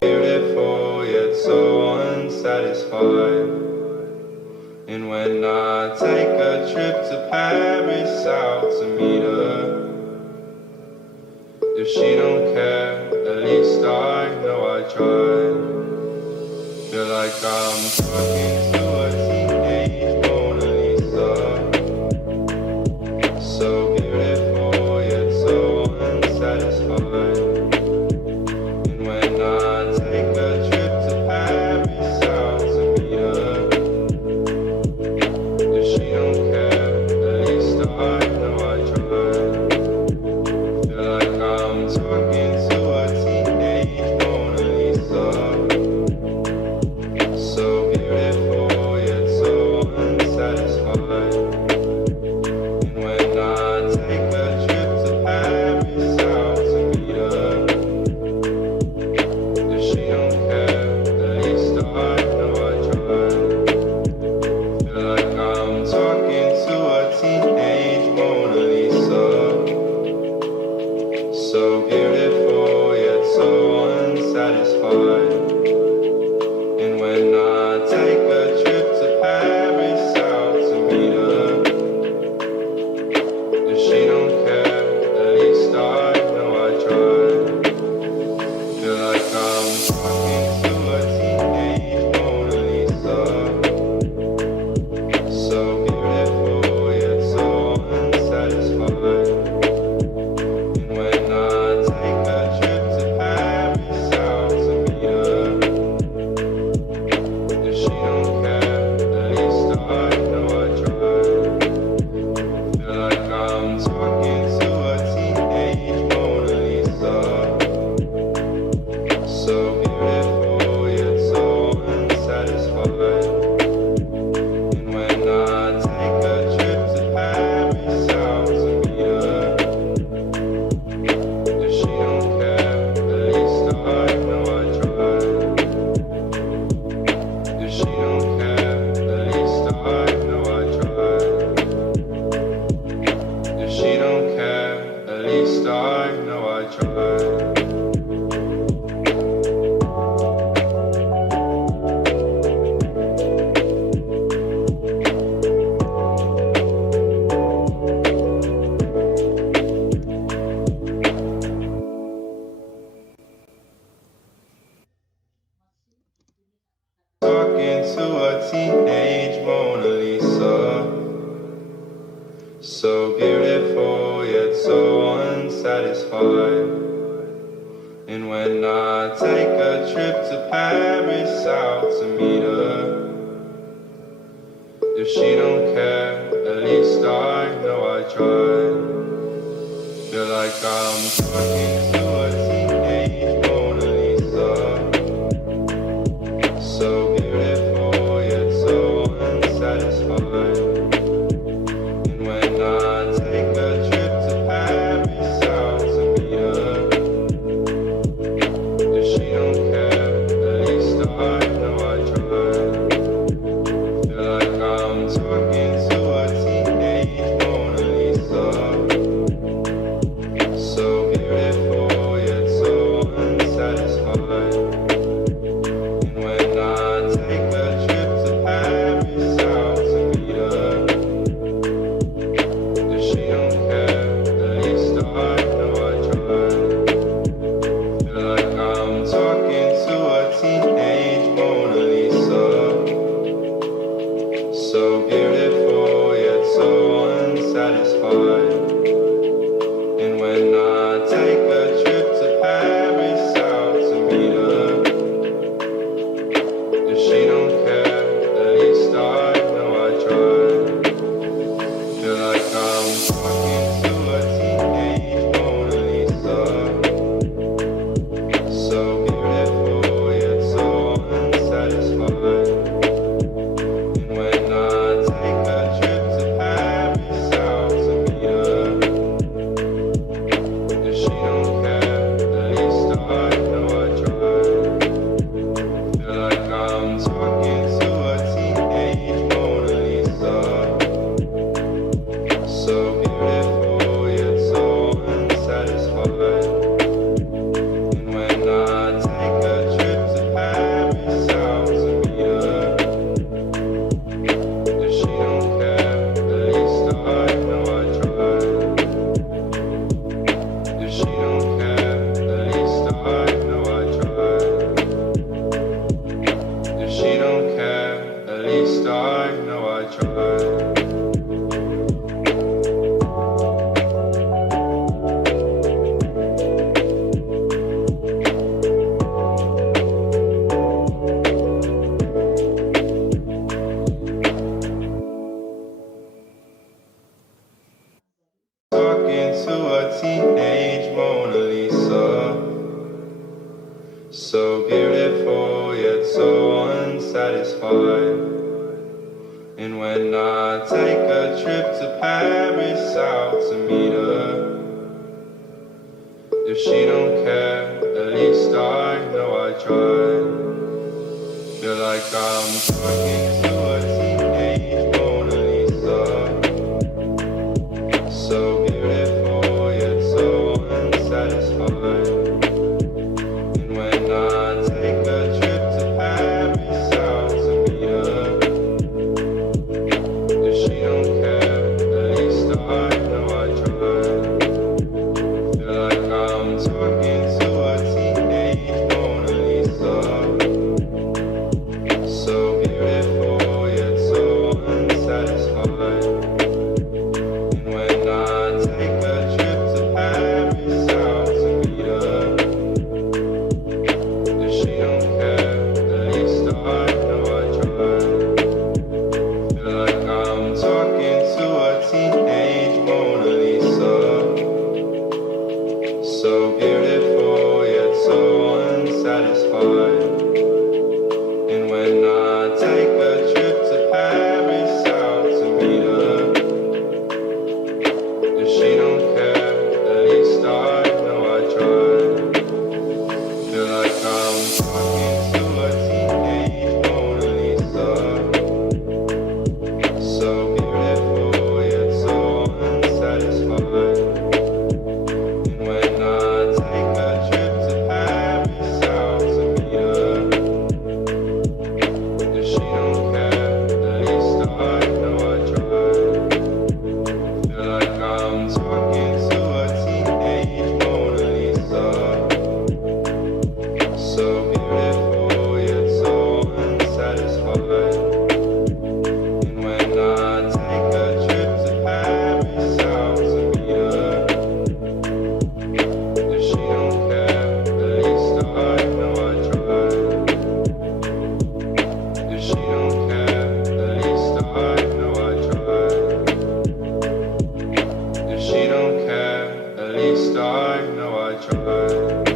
beautiful yet so unsatisfied. And when I take a trip to Paris out to meet her, if she don't care, at least I know I tried. Feel like I'm talking to a teenage Mona Lisa, so beautiful yet so unsatisfied. And when I take a trip to Paris out to meet her, if she don't care, at least I know I tried. Feel like I'm talking to a teenage Mona Lisa, so beautiful yet so unsatisfied. And when I take a trip to Paris out to meet her, if she don't care, at least I know I tried. Feel like I'm talking to a teenage Mona Lisa, so beautiful yet so unsatisfied. And when I take a trip to Paris out to meet her, if she don't care, at least I know I tried. Feel like I'm talking to a teenage Mona Lisa, so beautiful yet so unsatisfied. And when I take a trip to Paris out to meet her, if she don't care, at least I know I tried. Feel like I'm talking to a teenage Mona Lisa, so beautiful yet so unsatisfied. And when I take a trip to Paris out to meet her, if she don't care, at least I know I tried. If she don't care, at least I know I tried. If she don't care, at least I know I tried. Talking to a teenage Mona Lisa, so beautiful yet so unsatisfied. And when I take a trip to Paris out to meet her, if she don't care, at least I know I tried. Feel like I'm talking to a teenage Mona Lisa, so beautiful yet so unsatisfied. And when I take a trip to Paris out to meet her, if she don't care, at least I know I tried. Feel like I'm talking to a teenage Mona Lisa, beautiful yet so unsatisfied. And when I take a trip to Paris out to meet her, if she don't care, at least I know I tried. Feel like I'm talking to a teenage Mona Lisa, so beautiful yet so unsatisfied. And when I take a trip to Paris out to meet her, if she don't care, at least I know I tried. Feel like I'm talking to a teenage Mona Lisa, so beautiful yet so unsatisfied. And when I take a trip to Paris out to meet her, if she don't care, at least I know I tried. Feel like I'm talking to a teenage Mona Lisa, so beautiful yet so unsatisfied. And when I take a trip to Paris out to meet her, if she don't care, at least I know I tried. Feel like I'm talking to a teenage Mona Lisa, so beautiful yet so unsatisfied. And when I take a trip to Paris out to meet her, if she don't care, at least I know I tried. Feel like I'm talking to a teenage Mona Lisa, so beautiful yet so unsatisfied. And when I take a trip to Paris out to meet her, if she don't care, at least I know I tried. If she don't care, at least I know I tried. If she don't care, at least I know I tried.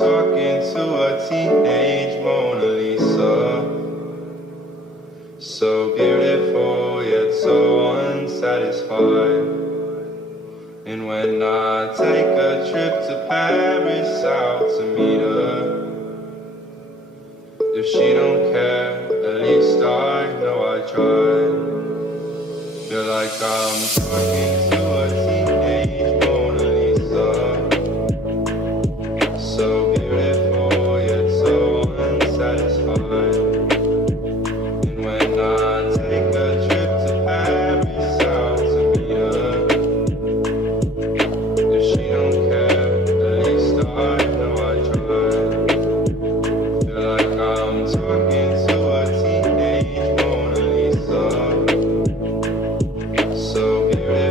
Talking to a teenage Mona Lisa, so beautiful yet so unsatisfied. And when I take a trip to Paris out to meet her, if she don't care, at least I know I tried. Feel like I'm talking to a teenage Mona Lisa, so beautiful yet so unsatisfied. And when I take a trip to Paris out to meet her, if she don't care, at least I know I tried. Feel like I'm talking to a teenage Mona Lisa, so beautiful.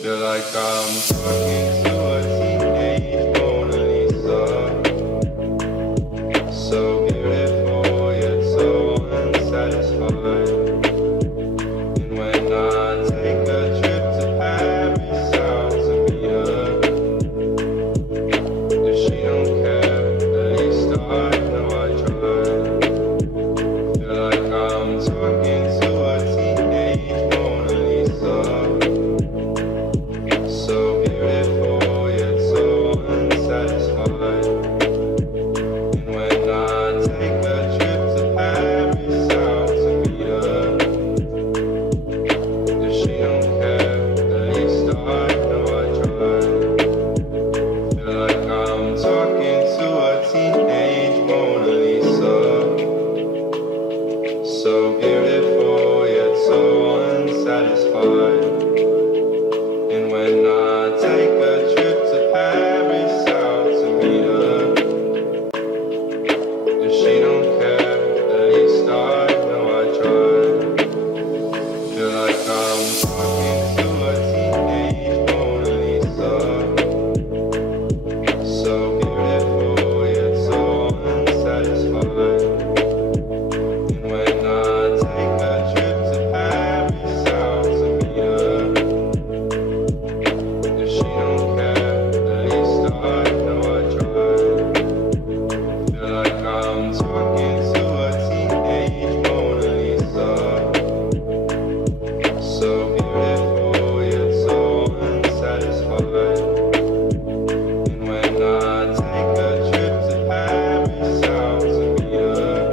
Feel like I'm talking to a teenage Mona Lisa. So beautiful yet so unsatisfied. And when I take a trip to Paris out to meet her, if she don't care, at least I know I tried. Feel like I'm talking to a teenage Mona Lisa. So beautiful yet so unsatisfied. And when I take a trip to Paris out to meet her, if she don't care, at least I know I tried. Feel like I'm talking to a teenage Mona Lisa. So beautiful yet so unsatisfied. And when I take a trip to Paris out to meet her, if she don't care, at least I know I tried. Feel like I'm talking to a teenage Mona Lisa. So beautiful yet so unsatisfied. And when I take a trip to Paris out to meet her, if she don't care, at least I know I tried. Feel like I'm talking to a teenage Mona Lisa. So beautiful yet so unsatisfied. And when I take a trip to Paris out to meet her,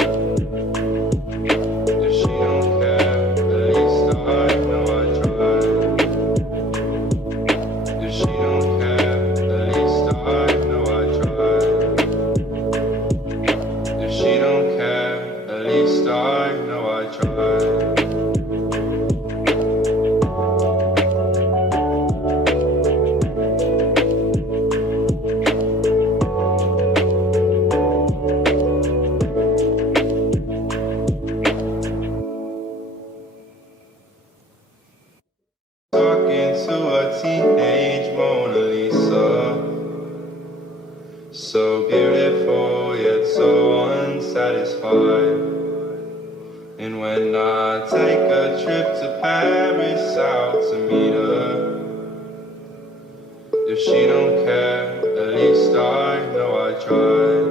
if she don't care, at least I know I tried. If she don't care, at least I know I tried. If she don't care, at least I know I tried. Talking to a teenage Mona Lisa. So beautiful yet so unsatisfied. And when I take a trip to Paris out to meet her, if she don't care, at least I know I tried.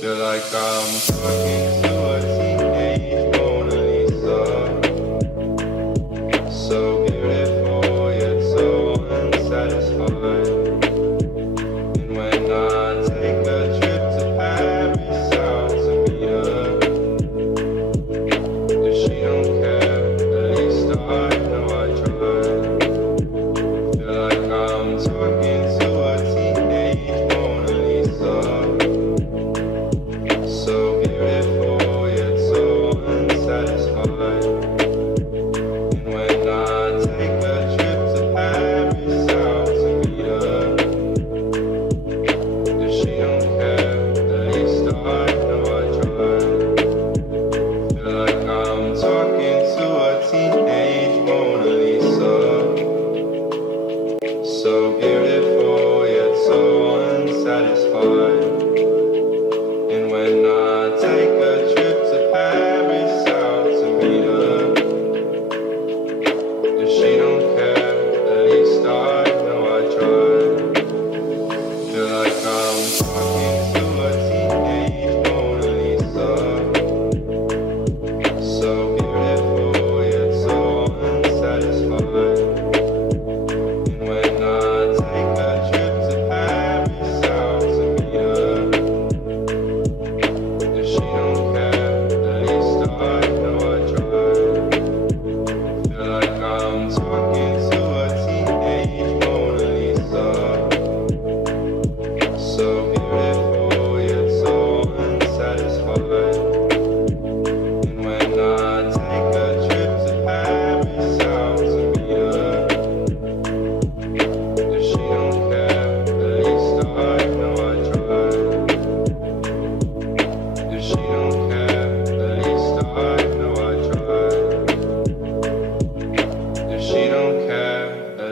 Feel like I'm talking to a teenage Mona Lisa. So beautiful yet so unsatisfied. And when I take a trip to Paris out to meet her, if she don't care, at least I know I tried. Feel like I'm talking to a teenage Mona Lisa. So beautiful yet so unsatisfied. And when I take a trip to Paris out to meet her, if she don't care, at least I know I tried. Feel like I'm talking to a teenage Mona Lisa. So beautiful yet so unsatisfied. And when I take a trip to Paris out to meet her, if she don't care, at least I know I tried. Feel like I'm talking to a teenage Mona Lisa. So beautiful yet so unsatisfied. And when I take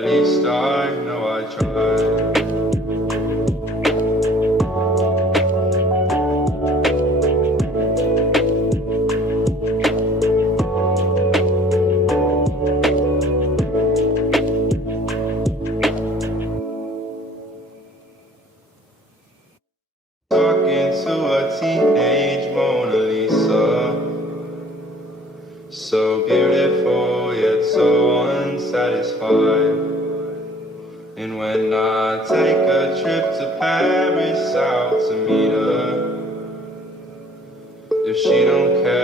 At least I know I tried. Talking to a teenage Mona Lisa, so beautiful yet so unsatisfied. And when I take a trip to Paris out to meet her, if she don't care